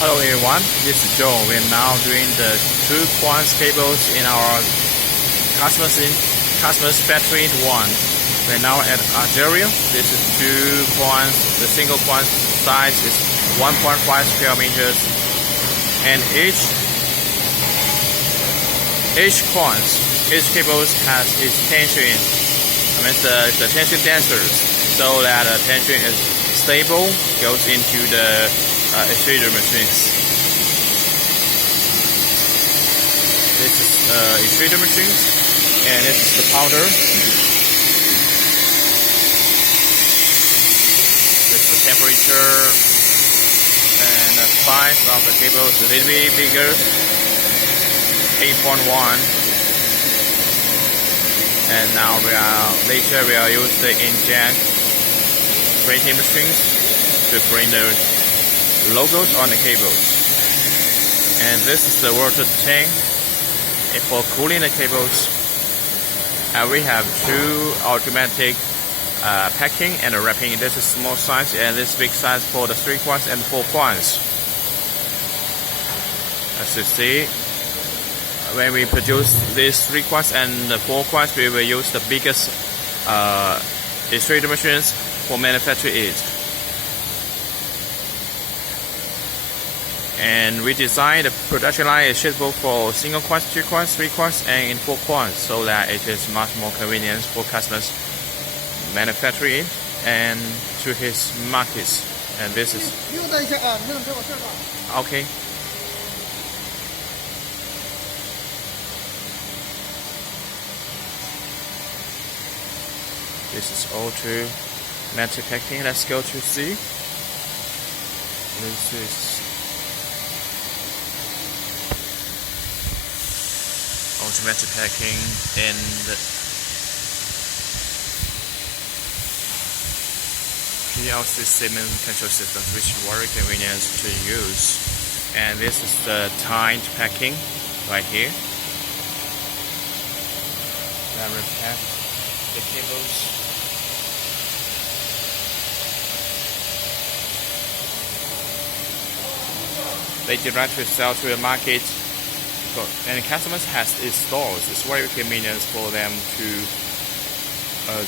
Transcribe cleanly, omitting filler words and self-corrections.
Hello everyone, this is Joe. We're now doing the 2 quants cables in our customer's factory one. We're now at Algeria. This is 2 quants. The single quant size is 1.5 square meters, and each cables has its tension. I mean the tension dancers, so that the tension is stable, goes into the extruder machines. This is extruder machines, and this is the powder. This is the temperature, and the size of the cable is a little bit bigger, 8.1. And now later we will use the inkjet printing machines to print the logos on the cables. And this is the water tank for cooling the cables. And we have 2 automatic packing and wrapping. This is small size, and this big size for the 3 quants and 4 quants. As you see, when we produce these 3 quants and the 4 quants, we will use the biggest extruder machines for manufacturing it. And we designed the production line is suitable for single quants, 2 quants, 3 quants, and in 4 quants, so that it is much more convenient for customers manufacturing it and to his markets. And this is okay. This is automatic packing. Let's go to C. This is automatic packing and PLC segment control systems, which is very convenient to use. And this is the timed packing right here. Now we pack the cables. They directly sell to the market, and customers has its stores. It's very convenient for them to